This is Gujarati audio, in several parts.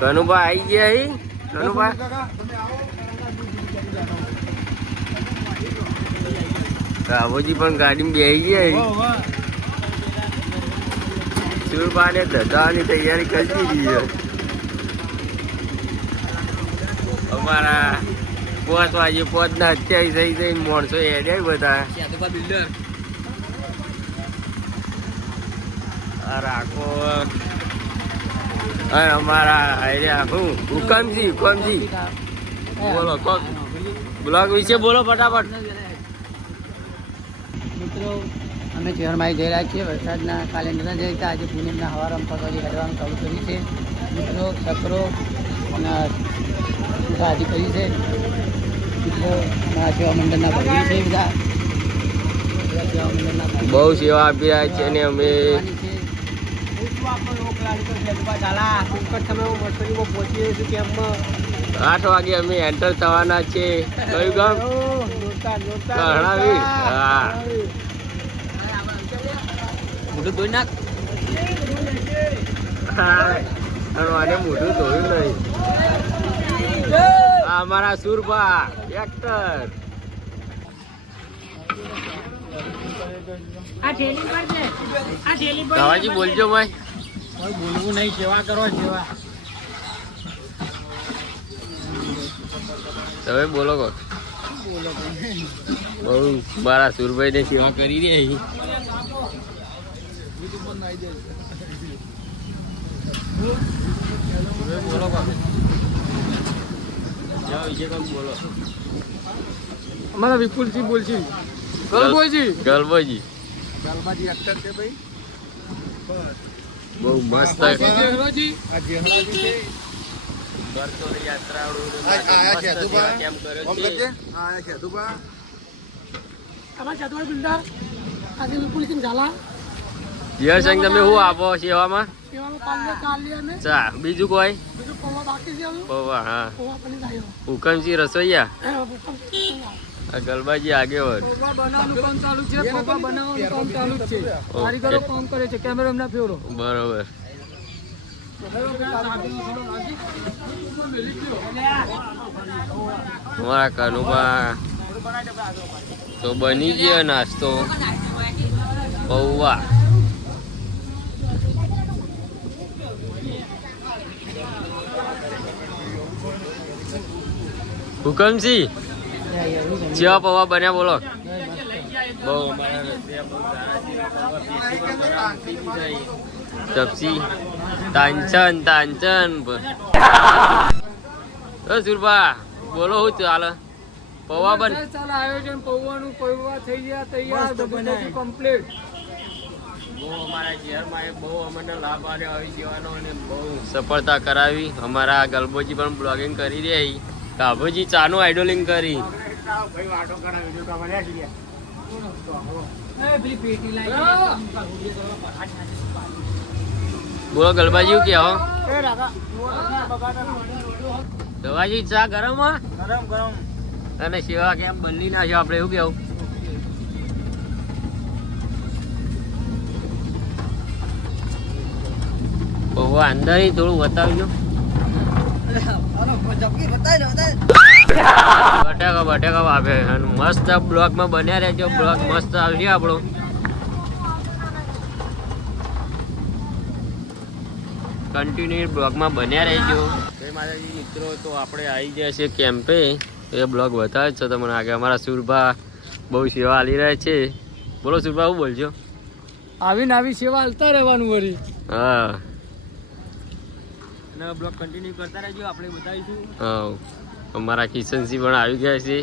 કનુભા આવી ગયા. કનુભા રામોજી પણ ગાડી બેસી ગયા. સુરપાને ધધાની તૈયારી કરી દીધી છે. અમારા 5 વાગે 5:28 થઈ જઈ માણસો હેડ્યા બધા. રાખો અમારા આખું હુકમજી બોલો કોક બ્લોગ વિશે બોલો ફટાફટ. મિત્રો અમે શહેરમાં જઈ રહ્યા છીએ. વરસાદના કાલે નતા જઈ આજે પૂનમના હવારમાં 5 વાગે હેડવાનું ચાલુ કર્યું છે. મિત્રો ચક્રો અને આદિ કરી છે. મિત્રો અમારા સેવા મંડળના ભાઈઓ છે. બધા સેવા મંડળના બહુ સેવા આપી રહ્યા છે અને અમે 8 વાગે અમે એન્ટર થવાના છે. કયું ગામ? કરણાવીર. હા મોટું ધોઈ નાખ. મોઢું ધોયું નહીં. અમારા સુરભા એક્ટર. દવાજી બોલજો ભાઈ. બોલવું નહીં, સેવા કરો. સેવા તમે બોલો કો. બહુ મારા સુરભાઈ ને સેવા કરી રહી. બોલો કો. બોલો. અમારા વિપુલજી બોલજી. ગલબોજી એક્ટર છે ભાઈ. બહુ મસ્ત. તમે શું આપો સેવામાં? ચા બીજું કોઈ? હા હુકમસિંહ રસોઈયા ગલબાજી આગેવાન. બરોબર. અમારા કનુભા તો બની ગયો નાસ્તો. પૌવા હુકમસિંહ જેવા પૌવા બન્યા બોલો. બહુ તપસી તાંચન સુરભા બોલો શું ચાલે? પૌવા બન આયોજન પૌવાનું પૌવા થઈ ગયા તૈયાર. કમ્પ્લીટ. બહુ અમારા શહેરમાં બહુ અમને લાભ આવ્યો આવી જવાનો અને બહુ સફળતા કરાવી. અમારા ગલબોજી પણ બ્લોગિંગ કરી રહી. કાભોજી ચાનું આઇડોલિંગ કરી. બોલો ગલબાજી કે હો દવાજી ચા ગરમ અને સેવા કેમ બદલી ના છે આપડે એવું કેવું? બહુ અંદર થોડું બતાવજો. બટાકા આપે મસ્ત. બ્લોગ માં બન્યા રહેજો. બ્લોગ મસ્ત આવશે આપણો. કન્ટિન્યુ બ્લોગમાં બન્યા રહેજો. જય માતાજી મિત્રો. તો આપણે આવી ગયા છે કેમ્પે. એ બ્લોગ બતાવે છે તમને આગળ. અમારા સુરભા બહુ સેવા આલી રહ્યા છે. બોલો સુરભા શું બોલજો? આવી સેવા હાલતા રહેવાનું વળી. હા બ્લોગ કન્ટિન્યુ કરતા રહેજો. આપણે બતાવીશું. હા અમારા કિશનસિંહ પણ આવી ગયા છે.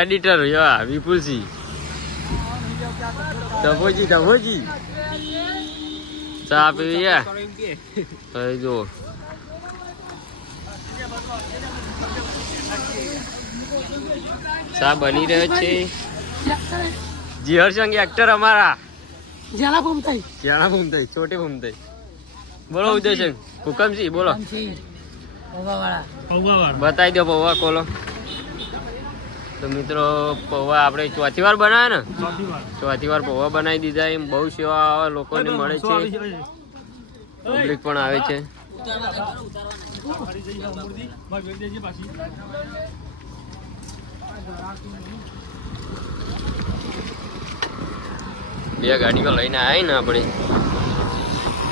એડિટર વિપુલસિંહ. ધબોજી ચા પીવી જો. ચા બની રહ્યો છે. જી હર્ષંગ એક્ટર અમારા જ્યાલા ભૂમતાઈ છોટે ભૂમતાઈ. બોલો ઉદયશંગ. હુકમસિંહ બોલો. બતાવી દો પૌવા ખોલો. તો મિત્રો પૌવા આપણે ચોથી વાર બનાવે ને? ચોથી વાર પૌવા બનાવી દીધા. એમ બહુ સેવા લોકોને મળે છે. પબ્લિક પણ આવે છે. બે ગાડીઓ લઈને આવી ને આપણે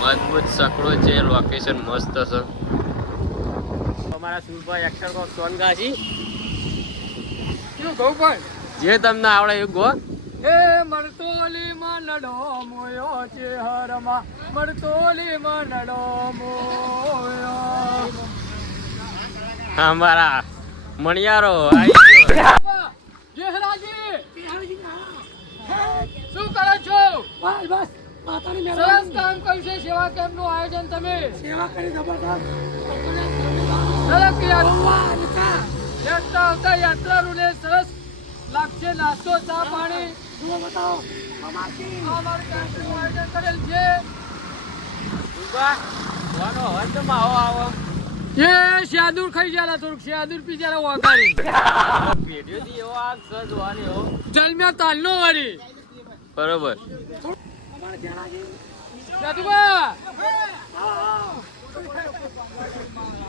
મજબૂત સકડો છે, લોકેશન મસ્ત છે. અમારા સુરભાઈ એક્ટર કો સોન ગાજી શું કહું પણ જે તમને આવડે એવું ગો. હે મરતોલી માં નડો મોયો છે હરમાં, મરતોલી માં નડો મોયો. અમારા મણિયારો આવી ગયો. જેહરાજી શું કરો છો? બસ બસ માતાની મહેરબાની. સરસ કામ કર્યું છે. સેવા કેમ્પનું આયોજન તમે સેવા કરી જબરદસ્ત. સરસ યાત્રા યાત્રાળુને સરસ લાગશે. નાસ્તો ચા પાણી બતાવો. અમારું કેમ્પનું આયોજન કરેલ છે. એ શાદુર ખાઈ જરા, થોડુંક શાદુર પી જરા વાગાડી પેઢીઓથી એવો આ સજ જોવાની એવો. જલમ્યા તાલનો વળી બરોબર. શાદુબા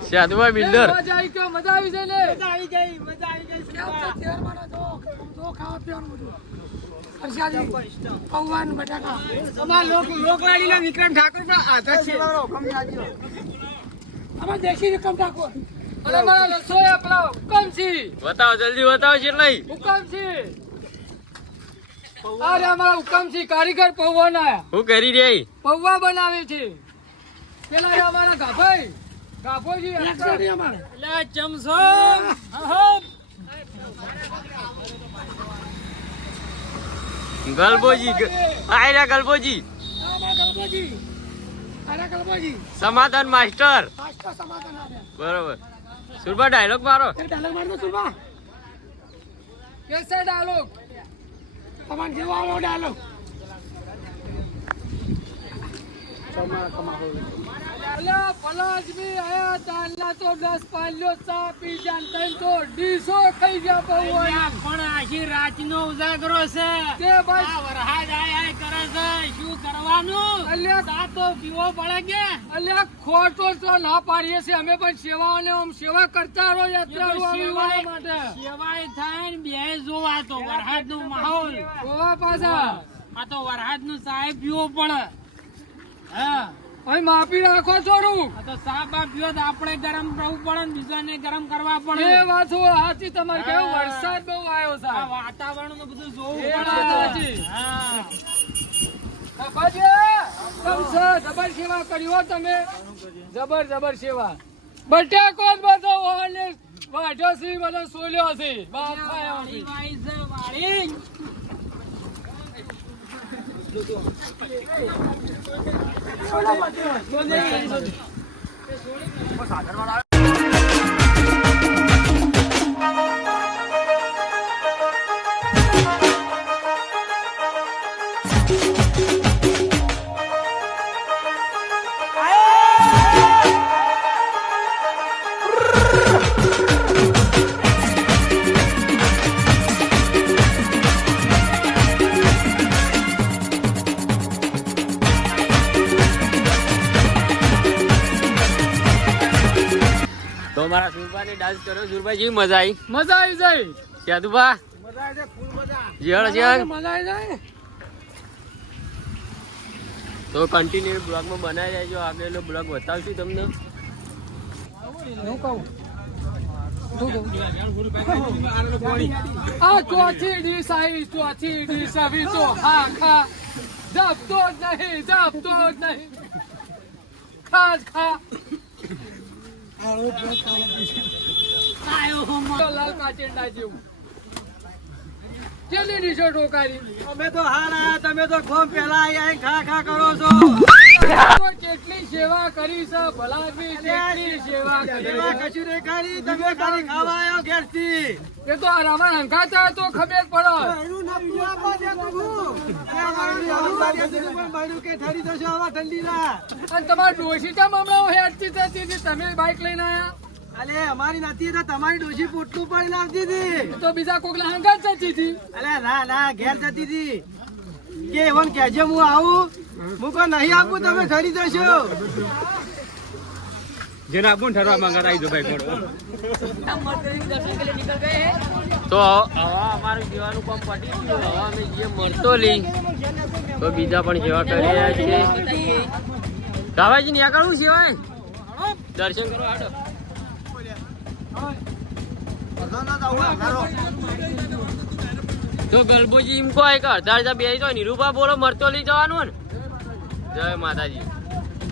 સાધુભાઈ બિલ્ડર. મજા આવી ગયો. મજા આવી છે ને? મજા આવી ગઈ. લોકવાડીના વિક્રમ ઠાકોર નો આધાર છે. અમાર દેશી વિક્રમ ઠાકોર અને મારા રસોઈયા પેલા હુકમસિંહ. બતાવો જલ્દી બતાવો છે લઈ. હુકમસિંહ અરે અમારા હુકમસિંહ કારીગર પૌવાના હું કરી રહી. પૌવા બનાવે છે. પેલા એ અમારા ગાભોજી એટલે ચમસમ. ગલબોજી આયરા ગલબોજી સમાધાન માસ્ટર. બરોબર. સુરભા ડાયલોગ મારો. કેસે ડાયલોગ તમારે જેવો આવો ડાયલોગ. અલ્યા પલાજમી આયા તાલના તો 10 પાલ્યો ચા પી જાન તઈ તો ડીસો ખાઈ ગયા પૌવા. પણ આખી રાતનો ઉજાગરો છે. તે બસ આ વરહાદ આય કરે છે. શું કરવાનું? અલ્યા ચા તો પીવો પડે કે? અલ્યા ખોટો તો ના પાડીએ છીએ અમે, પણ સેવાઓને આમ સેવા કરતા રહો યાત્રાળુ આવવા માટે. સેવાય થાય ને બે જોવા તો વરહાદ નો માહોલ. ગોવા પાછા આ તો વરહાદ નું સાહેબ પીવો પડે. હા અહીં માપી રાખો થોડું. આ તો ચા બા પીવો તો આપણે ગરમ કરવું પડે ને બીજાને ગરમ કરવા પડે. એ વાત સાચી તમારી. કેવું વરસાદ બહુ આવ્યો છે. આ વાતાવરણ નું બધું જોવું એ વાત પડે. સાચી. હા જબર સેવા કરી હો તમે. જબર સેવા. બટાકો જ બધો ઓને વાઢ્યો છે, બધો સોલ્યો છે. બાપ ખાયો છે. વાળી છે, વાળી. તો મારા સુરભાઈ ડાન્સ કર્યો. સુરભાઈ જેવી મજા આવી. મજા આવી જાય. સાધુભા જીવણ જીવણ. મજા આવી જાય. તો કન્ટિન્યુ બ્લોગમાં બનાવી રહેજો. આગળનો બ્લોગ બતાવશું તમને. હું કહું આ ચોથી ડીશ આવી. ચોથી ડીશ આવી તો હા ખા. જપતો જ નહીં. ખાસ ખા. લાલ કાચિંડા જેવું. કેટલી ડીશો ટોકારી. અમે તો હારા, તમે તો ખોમ પેલા આઈ ખા ખા કરો છો. કેટલી સેવા કરી છે ભલાવી. કેટલી સેવા કરી. કશું નહીં કરી, તમે ખાલી ખાવા આવ્યો ઘેરથી. એ તો આ રામા હંકાતા તો ખબર પડે. અને તમારી ડોશી ચમ હમણાં હેડતી થતી હતી. તમે બાઈક લઈને આયા. અલે અમારી નથી તો તમારી ડોશી પોટલું પડી લાવતી હતી. તો બીજા કોકલા હંકાત જતી હતી. અલે ના ઘેર જતી હતી કે એવન કેજે હું આવું. હું કોઈ નહીં આપું, તમે ઠરી જશો. જેને આપું ઠરવા માંગતા આવી જો ભાઈ તો હવે અમારું જીવાનું કામ પટી ગયું. હવે અમે જે મરતોલી તો બીજા પણ સેવા કરી રહ્યા છીએ. કાવાજી ને આગળ સેવાય દર્શન કરો હાડો. તો ગલબુજી એમ કહે કે અડધા બે તો નિરૂપા બોલો મરતોલી જવાનું ને. જય માતાજી.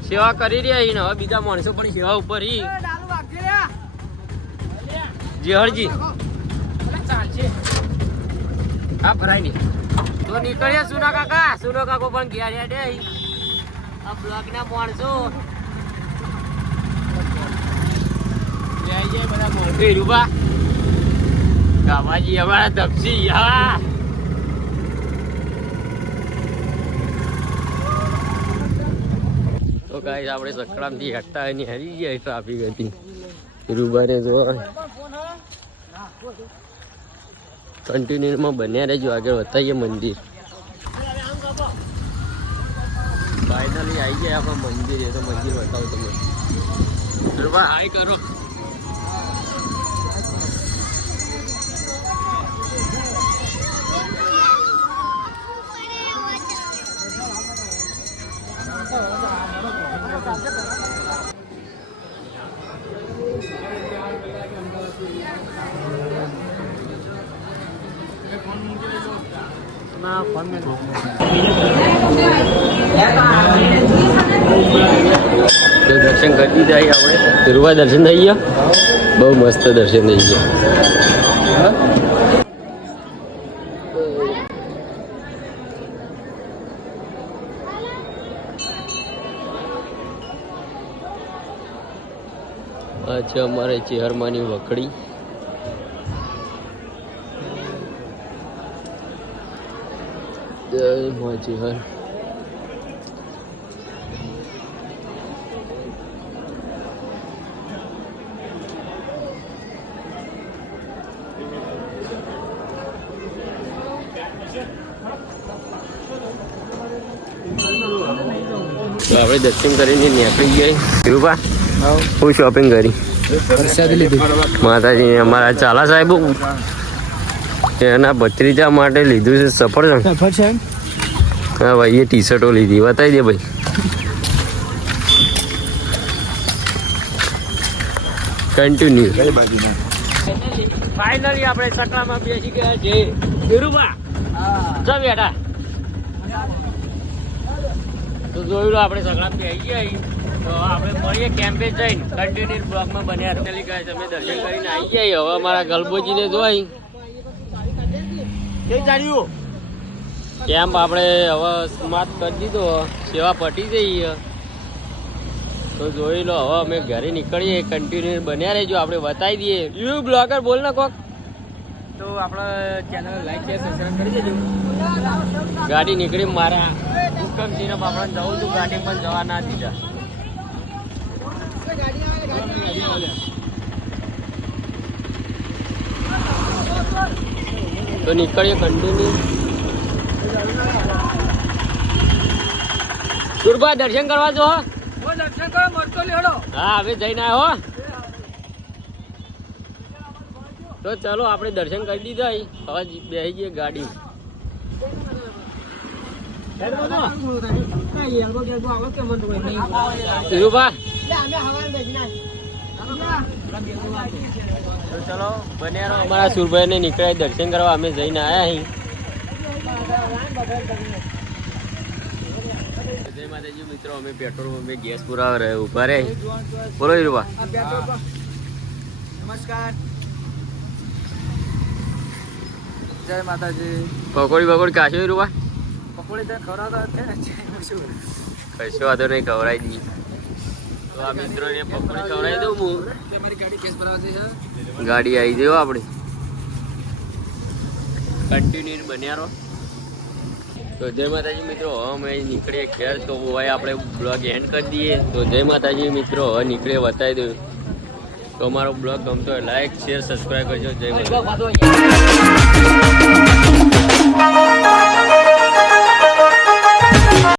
સેવા કરી રહ્યા ને હવે બીજા માણસો પણ સેવા ઉપર જેહરજી હા ભરાય નહીં તો નીકળીએ સુનો કાકા. સુનો કાકો પણ ઘેર હેડે આ બ્લોક ના માણસો બધા મોટી રૂપા કામાજી અમારા તપસી. હા તો ગાઈસ આપણે સકડામ થી હટતા ની હરી ગયા ટ્રાફિક હતી. રૂબાને જો કન્ટિન્યુ માં બન્યા રહેજો. આગળ બતાવીએ મંદિર. ફાઇનલી આવી ગયા આપણા મંદિર. એ તો મંદિર બતાવું તમને. રૂબા હાય કરો. દર્શન કરી દીધા આપણે. રૂબા દર્શન થઈ ગયા. બહુ મસ્ત દર્શન થઈ ગયા. આ છે અમારે ચેહરમાની વકડી. જય મા ચેહર. તો આપણે દર્શન કરીને નીકળી ગયા. રૂપા હું શોપિંગ કરી માતાજી અમારા ચાલા સાહેબ એના ભત્રીજા માટે લીધું છે સફરજન. હા ભાઈ એ ટી શર્ટો લીધી. બતાવી દે ભાઈ. કન્ટિન્યુ. ફાઇનલી આપણે સકડામાં બેસી ગયા છે. રૂપા ચાલ બેટા. તો જોયું લો આપણે સગડા આવી ગયા. તો આપણે મળીએ કેમ્પે જઈને. કન્ટિન્યુ બ્લોકમાં બન્યા રહો. ચાલી ગયા તમે દર્શન કરીને આવી ગયા. હવે અમારા ગલબોજીને જોઈ કેમ્પ આપણે હવે સમાપ્ત કરી દીધો. સેવા પટી જઈએ તો જોઈ લો. હવે અમે ઘરે નીકળીએ. કન્ટિન્યુ બન્યા રહેજો. આપણે બતાવી દઈએ. યુ બ્લોગર બોલ ને કોક. તો આપણે ચેનલ લાઈક શેર સબસ્ક્રાઈબ કરી દેજો. ગાડી નીકળી મારા હુકમ સિરપ આપણે જવું છું. ગાડી પણ જવા ના દીધા. તો નીકળીએ કન્ટિન્યુ. સુરભા દર્શન કરવા જો. દર્શન કરો મરતોલી હડો. હા હવે જઈને આવ્યો. તો ચલો આપણે દર્શન કરી દીધા. હવે બેસી જઈએ ગાડી. રૂપા તો ચલો બન્યા રહો. અમારા સુરભાઈ ને નીકળ્યા દર્શન કરવા. અમે જઈને આવ્યા. જય માતાજી મિત્રો. અમે પેટ્રોલ પંપે ગેસ પુરાવા રહે ઉભા રહે. બોલો રૂપા. નમસ્કાર. જય માતાજી. પકોડી બકોડી કાશો રૂપા. પકોડી તો ખવડાવતા છે ને. કશો વાંધો નહીં ખવડાવી દઈએ. તો આ મિત્રોને પકોડી ખવડાવી દઉં હું. તમારી ગાડી કેસ ભરાવતી છે. ગાડી આવી જયો આપણે. કન્ટિન્યુ બન્યા રહો. તો જય માતાજી મિત્રો. હવે અમે નીકળીએ ઘેર. તો ભાઈ આપણે બ્લોગ એન્ડ કરી દઈએ. તો જય માતાજી મિત્રો. હવે નીકળીએ બતાવી દઉં. તો અમારો બ્લોગ ગમતો હોય લાઈક શેર સબસ્ક્રાઈબ કરજો. જય માતાજી.